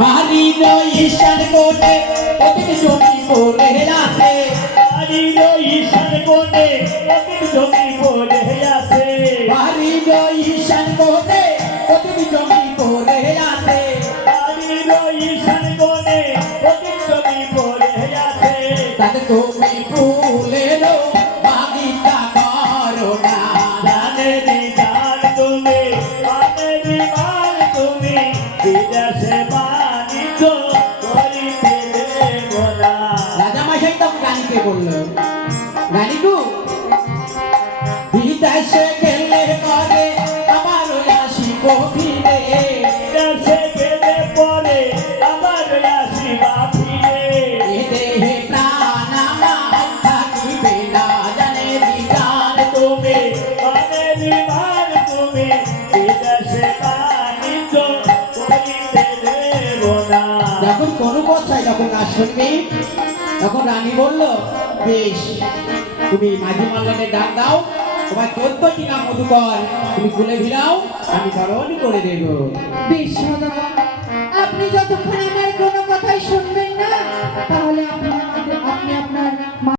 বাড়ির ঈশান কোণে অতীত জমি পড়ে আছে, বাড়ির ঈশান কোণে অতীত জমি পড়ে আছে, বাড়ির ঈশান কোণে অতীত জমি পড়ে আছে, বাড়ির ঈশান কোণে অতীত জমি পড়ে আছে। তাতে তুমি ফুলেরও বাগিচা করো না। জানের জান তুমি, মানের মান তুমি, বিদেশে বাণিজ্য করিতে দেব না। রাজামশাই তখন রানীকে বলল, রানীকু বিদেশে গেলে পরে আমার আসিব ফিরে, বিদেশে গেলে পরে আবার আসিবা ফিরে। এ দেহে প্রাণ আমার থাকিবে না। জানের জান তুমি, মানের মান তুমি, বিদেশে বাণিজ্য করিতে দেব না। যখন কোনো কথাই যখন না শুনবি তখন রানী বলল, বেশ তুমি মাঝি মাল্লাকে ডাক দাও, তোমার 14টি নাম মধুকর তুমি খুলে ভিড়াও, আমি বরণ করে দেব। বেশ মদন, আপনি যতক্ষণ